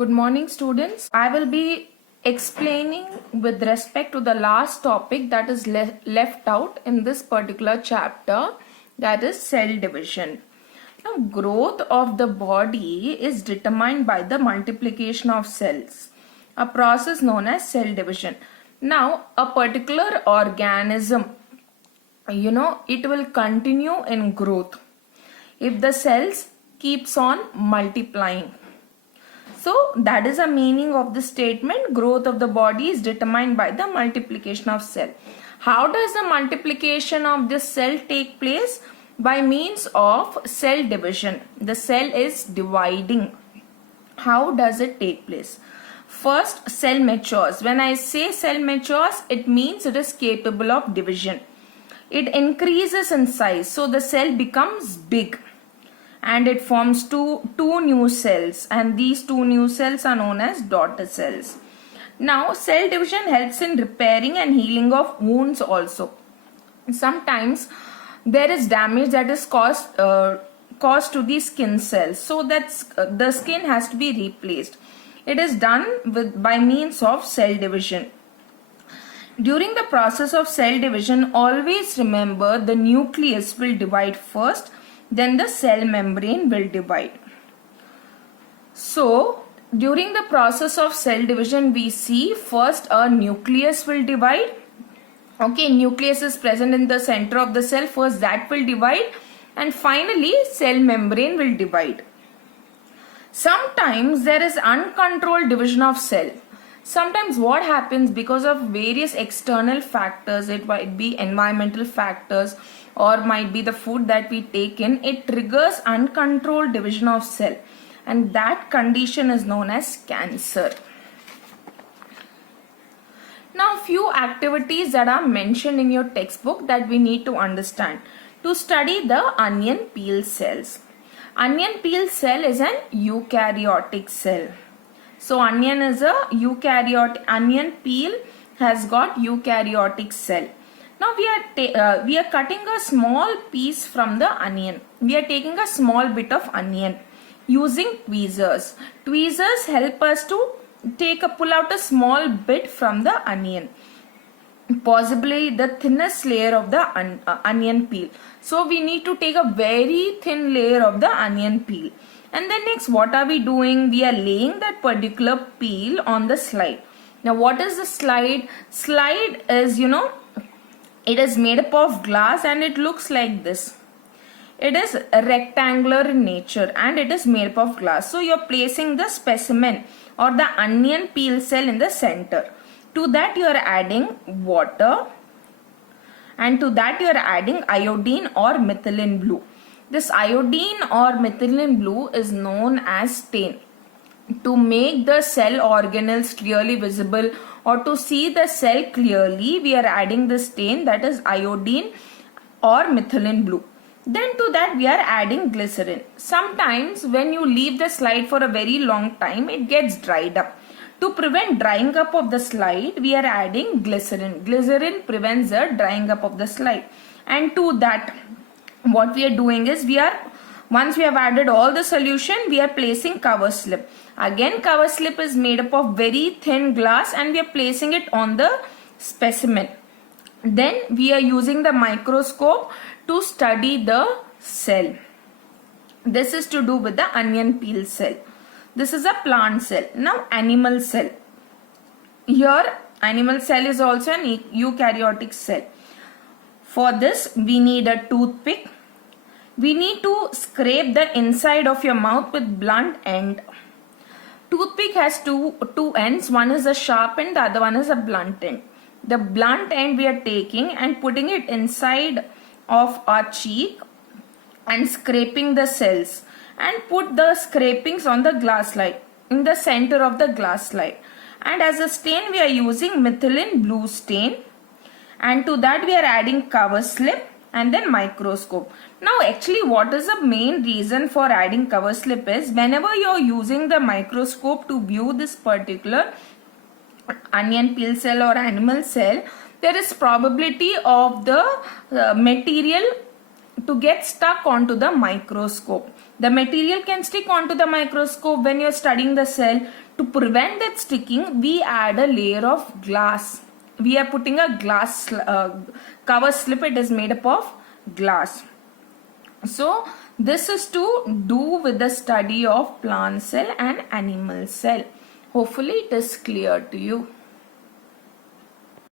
Good morning, students. I will be explaining with respect to the last topic that is left out in this particular chapter, that is cell division. Now, growth of the body is determined by the multiplication of cells, a process known as cell division. Now, a particular organism, it will continue in growth if the cells keeps on multiplying. So that is the meaning of the statement, growth of the body is determined by the multiplication of cell. How does the multiplication of this cell take place? By means of cell division. The cell is dividing. How does it take place? First, cell matures. When I say cell matures, it means it is capable of division. It increases in size, so the cell becomes big. And it forms two new cells, and these two new cells are known as daughter cells. Now, cell division helps in repairing and healing of wounds also. Sometimes there is damage that is caused to the skin cells, so that the skin has to be replaced. It is done by means of cell division. During the process of cell division, always remember the nucleus will divide first, then the cell membrane will divide. So, during the process of cell division, we see first a nucleus will divide. Okay, nucleus is present in the center of the cell. First that will divide, and finally cell membrane will divide. Sometimes there is uncontrolled division of cell. Sometimes what happens, because of various external factors, it might be environmental factors or might be the food that we take in, it triggers uncontrolled division of cell, and that condition is known as cancer. Now, few activities that are mentioned in your textbook that we need to understand to study the onion peel cells. Onion peel cell is an eukaryotic cell. So onion is a eukaryotic. Onion peel has got eukaryotic cell. Now we are cutting a small piece from the onion. We are taking a small bit of onion using tweezers. Tweezers help us to pull out a small bit from the onion, possibly the thinnest layer of the onion peel. So we need to take a very thin layer of the onion peel. And then next, what are we doing? We are laying that particular peel on the slide. Now, what is the slide? Slide is, it is made up of glass and it looks like this. It is rectangular in nature and it is made up of glass. So, you are placing the specimen or the onion peel cell in the center. To that, you are adding water, and to that, you are adding iodine or methylene blue. This iodine or methylene blue is known as stain. To make the cell organelles clearly visible or to see the cell clearly, we are adding the stain, that is iodine or methylene blue. Then to that we are adding glycerin. Sometimes when you leave the slide for a very long time, it gets dried up. To prevent drying up of the slide, we are adding glycerin. Glycerin prevents the drying up of the slide. And to that, what we are doing is once we have added all the solution, we are placing cover slip. Again, cover slip is made up of very thin glass and we are placing it on the specimen. Then we are using the microscope to study the cell. This is to do with the onion peel cell. This is a plant cell. Now, animal cell. Here, animal cell is also an eukaryotic cell. For this, we need a toothpick. We need to scrape the inside of your mouth with blunt end. Toothpick has two ends. One is a sharp end, the other one is a blunt end. The blunt end we are taking and putting it inside of our cheek and scraping the cells. And put the scrapings on the glass slide, in the center of the glass slide. And as a stain, we are using methylene blue stain. And to that we are adding cover slip and then microscope. Now actually what is the main reason for adding cover slip is, whenever you are using the microscope to view this particular onion peel cell or animal cell, there is probability of the material to get stuck onto the microscope. The material can stick onto the microscope when you're studying the cell. To prevent that sticking, we add a layer of glass. We are putting a glass cover slip. It is made up of glass. So this is to do with the study of plant cell and animal cell. Hopefully it is clear to you.